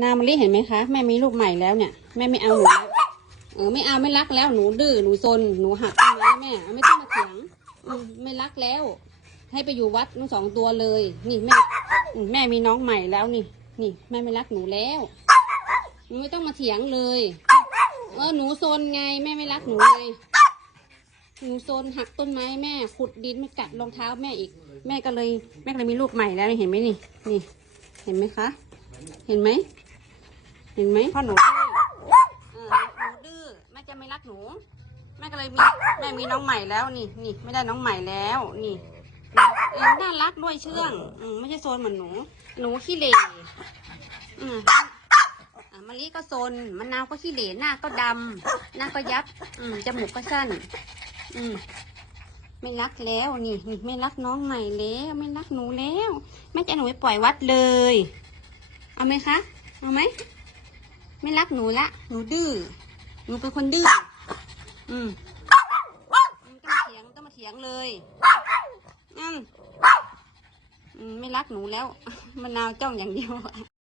นามะลิเห็นไหมคะ แม่มีลูกใหม่แล้วเนี่ย แม่ไม่เอาหนูแล้วเออไม่เอาไม่รักแล้วหนูดื้อหนูซนหนูหักต้นไม้แม่ไม่ต้องมาเถียงไม่รักแล้ว ให้ไปอยู่วัดทั้งสองตัวเลย นี่แม่แม่มีน้องใหม่แล้วนี่ นี่แม่ไม่รักหนูแล้วหนูไม่ต้องมาเถียงเลยเออหนูซนไงแม่ไม่รักหนูไงหนูโซนหักต้นไม้แม่ขุดดินไม่กัดรองเท้าแม่อีก แม่ก็เลยแม่ก็เลยมีลูกใหม่แล้วเห็นไหมนี่นี่ เห็นไหมคะ เห็นไหม เห็นไหมพ่อหนูดื้อเออหนูดื้อแม่จะไม่รักหนูแม่ก็เลยมีแม่มีน้องใหม่แล้วนี่นี่ไม่ได้น้องใหม่แล้วนี่เออน่ารักด้วยเชื่องอืมไม่ใช่โซนเหมือนหนู หนูขี้เหร่อืมอะมะลิก็โซนมะนาวก็ขี้เหร่หน้าก็ดำหน้าก็ยับ อืมจมูกก็สั้น อืมไม่รักแล้วนี่นี่ไม่รักน้องใหม่แล้วไม่รักหนูแล้วแม่จะหนูไปปล่อยวัดเลย เอาไหมคะ เอาไหม ไม่รักหนูละ หนูดื้อ หนูเป็นคนดื้อ อืมม่ต้องมาเถียงต้องมาเถียงเลยอืมอืมไม่รักหนูแล้ว มันนาวจ้องอย่างเดียว